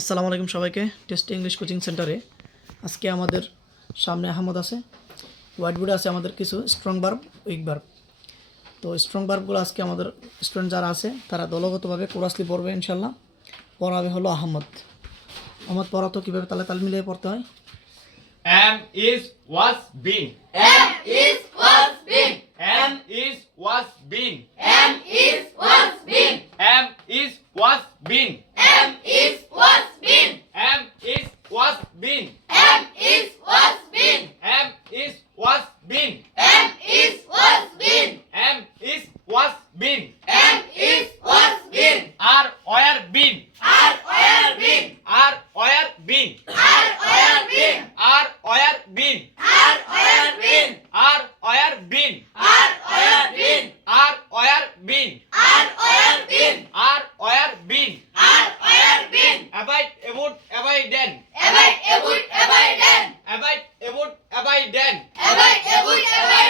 আসসালামু আলাইকুম সবাইকে। টেস্ট ইংলিশ কোচিং সেন্টারে আজকে আমাদের সামনে আহমদ আছে, হোয়াইট বোর্ডে আছে আমাদের কিছু স্ট্রং ভার্ব, উইক ভার্ব। তো স্ট্রং ভার্বগুলো আজকে আমাদের স্টুডেন্ট যারা আছে তারা দলগতভাবে কোরাসলি পড়বে ইনশাল্লাহ। পড়াবে হলো আহমদ। আহমদ পড়া তো কীভাবে তালে তাল মিলিয়ে পড়তে হয়। Am is was been. Am is was been. Am is was been. Am is was been. Am is was been. Am is was been. Am is was been. Am is was been. Am is was been. Am is was been. Am is was been. Am is was been. Are where been. Are where been. Are where been. Are where been. Are where been. Are where been. Are where been. Are where been. Are where been. Are where been. Are where been. Are where been. Abide about abiden. Abide about abiden. Abide about abiden. Abide about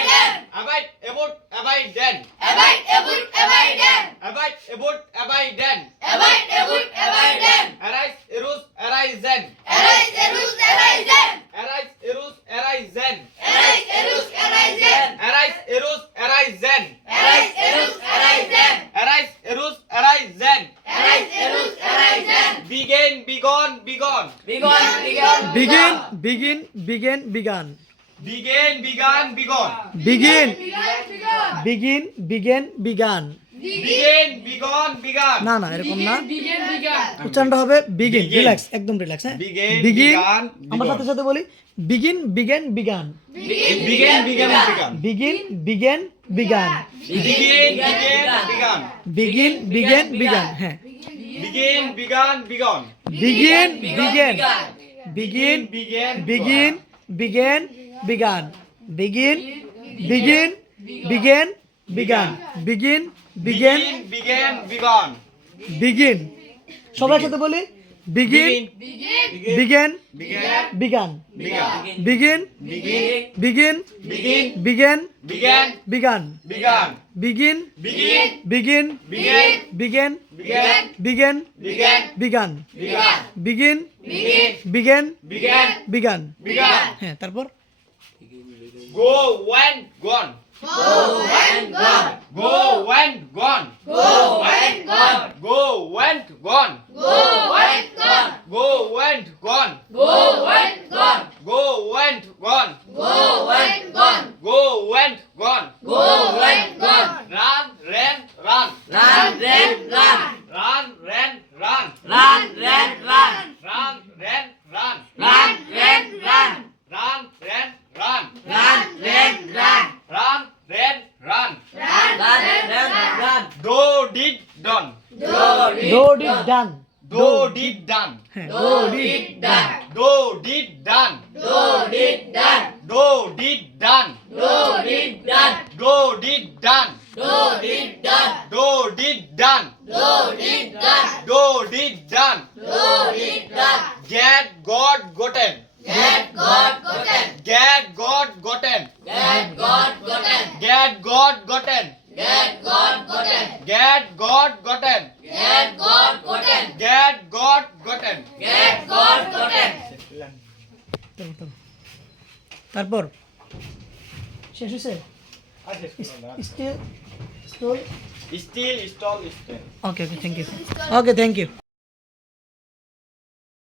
abiden. Abide about abiden. Abide about abiden. Abide about abiden. Abide about abiden. Arise erus arisen. Arise erus arisen. Arise erus arisen. Arise erus arisen. Arise erus arisen. Arise erus arisen. Arise erus arisen. Arise erus arisen. Begin begone begone. Begone, begone, begin begin began begun, Begin began begone. Begin begone. Begin began begun. Begin begone began. না না এরকম না, Begin, begone. উচ্চারণটা হবে begin. Begin. Relax, একদম relax. হ্যাঁ, Begin, begin. began, আমার begon. সাথে সাথে বলি begin began begun, Begin began began. Begin began begun, Begin began began. Begin began begun. হ্যাঁ, Begin began begon. Begin began begin Began begin began begun, begin begin began begun, begin began began began. Begin. সবার সাথে বলি begin began Began begun, began. Begin Begin begin begin began began begun, began. Begin Begin begin began began began began began begun, began. Begin Begin began began begun. began. হ্যাঁ, তারপর Go went gone. Go and gone. Go went gone. Go and gone. Go went gone. Go and gone. Go went gone. Go and gone. Go went gone. Go and gone. Go went gone. Go and gone. Run ran run. Run, ran, run. Run ran run. Run, ran, run. Run ran run. Run, ran, run. Run ran run. Run, ran, run. Run ran run. Run, ran, run. Do did done. Do, do did done, Do did done. হ্যাঁ, do, did, done. Do did done. Do, did, done. Do did done. Do, did, done. Do did done. Do, did, done. Do did done. Do, did, done. Do did done. Do, did, done. Get got gotten. Get God gotten. Get got gotten. Get God gotten. Get got gotten. Get God gotten. Get got gotten. Get God gotten. Get got gotten. Get God gotten. তারপর শেষ হয়েছে। Steal stole. Still stall still. Okay okay, thank you. Okay, thank you.